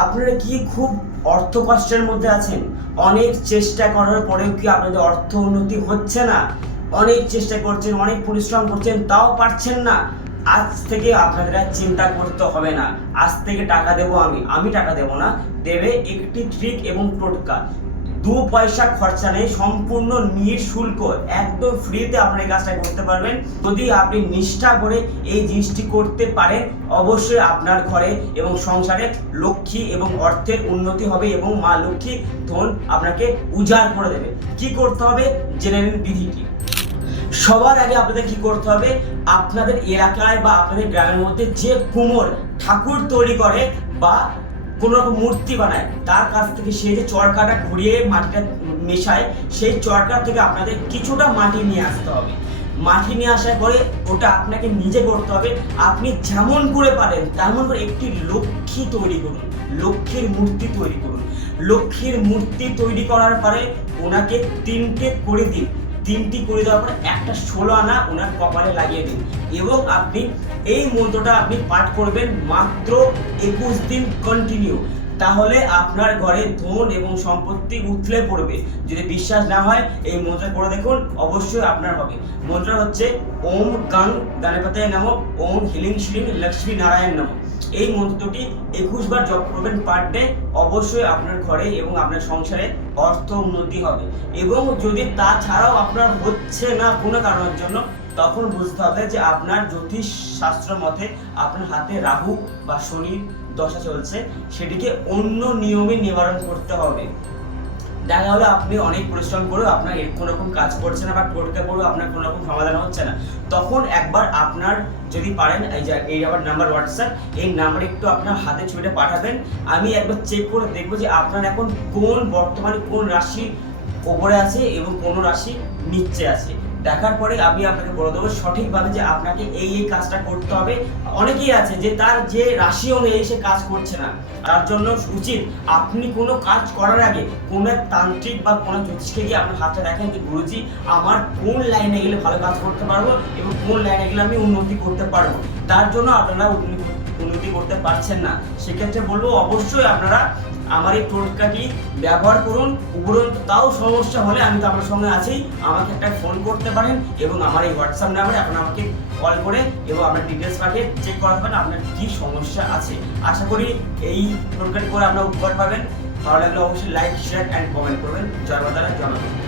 আপনারা কি খুব অর্থ কষ্টের মধ্যে আছেন? অনেক চেষ্টা করার পরেও কি আপনাদের অর্থ উন্নতি হচ্ছে না? অনেক চেষ্টা করছেন, অনেক পরিশ্রম করছেন, তাও পারছেন না। আজ থেকে আপনাদের আর চিন্তা করতে হবে না। আজ থেকে টাকা দেবো আমি টাকা দেবো না, দেবে একটি ট্রিক এবং টোটকা। 2 পয়সা খরচা নেই, সম্পূর্ণ নিঃশুল্ক, একদম ফ্রিতে আপনি এই কাজটা করতে পারবেন। যদি আপনি নিষ্ঠা করে এই জিনিসটি করতে পারেন, অবশ্যই আপনার ঘরে এবং সংসারে লক্ষ্মী এবং অর্থের উন্নতি হবে এবং মা লক্ষ্মী ধন আপনাকে উজাড় করে দেবে। কি করতে হবে জেনে নিন বিধিটি। সবার আগে আপনাদের কি করতে হবে, আপনাদের এলাকায় বা আপনাদের গ্রামের মধ্যে যে কুমোর ঠাকুর তৈরি করে বা কোনো রকম মূর্তি বানায়, তার কাছ থেকে সে যে চরকাটা ঘুরিয়ে মাটিটা মেশায়, সেই চরকা থেকে আপনাদের কিছুটা মাটি নিয়ে আসতে হবে। মাটি নিয়ে আসার পরে ওটা আপনাকে নিজে করতে হবে। আপনি যেমন করে পারেন তেমন করে একটি লক্ষ্মী তৈরি করুন, লক্ষ্মীর মূর্তি তৈরি করুন। লক্ষ্মীর মূর্তি তৈরি করার পরে ওনাকে 3টে করে দিন। 3টি করে দেওয়ার পরে একটা 16 আনা ওনার কপালে লাগিয়ে দিন এবং আপনি এই মন্ত্রটা আপনি পাঠ করবেন মাত্র 21 দিন কন্টিনিউ। তাহলে আপনার ঘরে ধন এবং সম্পত্তি উথলে পড়বে। যদি বিশ্বাস না হয় এই মন্ত্র করে দেখুন, অবশ্যই আপনার হবে। মন্ত্র হচ্ছে ওম গং গণপতয়ে নমঃ, ওম হিলিং শ্রীং লক্ষ্মী নারায়ণ নমঃ। এই মন্ত্রটি 21 বার জপ করবেন পার ডে। অবশ্যই আপনার ঘরে এবং আপনার সংসারে অর্থ উন্নতি হবে। এবং যদি তাছাড়াও আপনার হচ্ছে না কোনো কারণের জন্য, তখন বুঝতে হবে যে আপনার জ্যোতিষ শাস্ত্র মতে আপনার হাতে রাহু বা শনির দশা চলছে, সেটিকে অন্য নিয়মে নিবারণ করতে হবে। দেখা হলো আপনি অনেক পরিশ্রম করেও আপনার কোনো রকম কাজ করছে না বা করতে পড়েও আপনার কোনো রকম সমাধান হচ্ছে না, তখন একবার আপনার যদি পারেন এই আমার নাম্বার হোয়াটসঅ্যাপ, এই নাম্বারে একটু আপনার হাতে ছবিটা পাঠাবেন। আমি একবার চেক করে দেখবো যে আপনার এখন বর্তমানে কোন রাশি ওপরে আছে এবং কোন রাশি নিচে আছে। দেখার পরে আমি আপনাকে বলে দেবো সঠিকভাবে যে আপনাকে এই কাজটা করতে হবে। অনেকেই আছে যে তার যে রাশি অনুযায়ী সে কাজ করছে না, তার জন্য উচিত আপনি কোনো কাজ করার আগে কোনো এক তান্ত্রিক বা কোনো জ্যোতিষকে গিয়ে আপনার হাতটা দেখেন যে গুরুজি আমার কোন লাইনে গেলে ভালো কাজ করতে পারবো এবং কোন লাইনে গেলে আমি উন্নতি করতে পারবো। তার জন্য আপনারা উন্নতি করতে পারছেন না, সেক্ষেত্রে বলবো অবশ্যই আপনারা আমার এই টোটকাটি ব্যবহার করুন। উপরন্তু তাও সমস্যা হলে আমি তো আপনার সঙ্গে আছি, আমাকে একটা ফোন করতে পারেন এবং আমার এই হোয়াটসঅ্যাপ নাম্বারে আপনারা আমাকে কল করে এবং আপনার ডিটেলস পাঠিয়ে চেক করাতে পারেন আপনার কী সমস্যা আছে। আশা করি এই টোটকাটি করে আপনারা উপকার পাবেন। ভালো লাগলে অবশ্যই লাইক, শেয়ার অ্যান্ড কমেন্ট করবেন। জয় মাতা, জয় মাতা।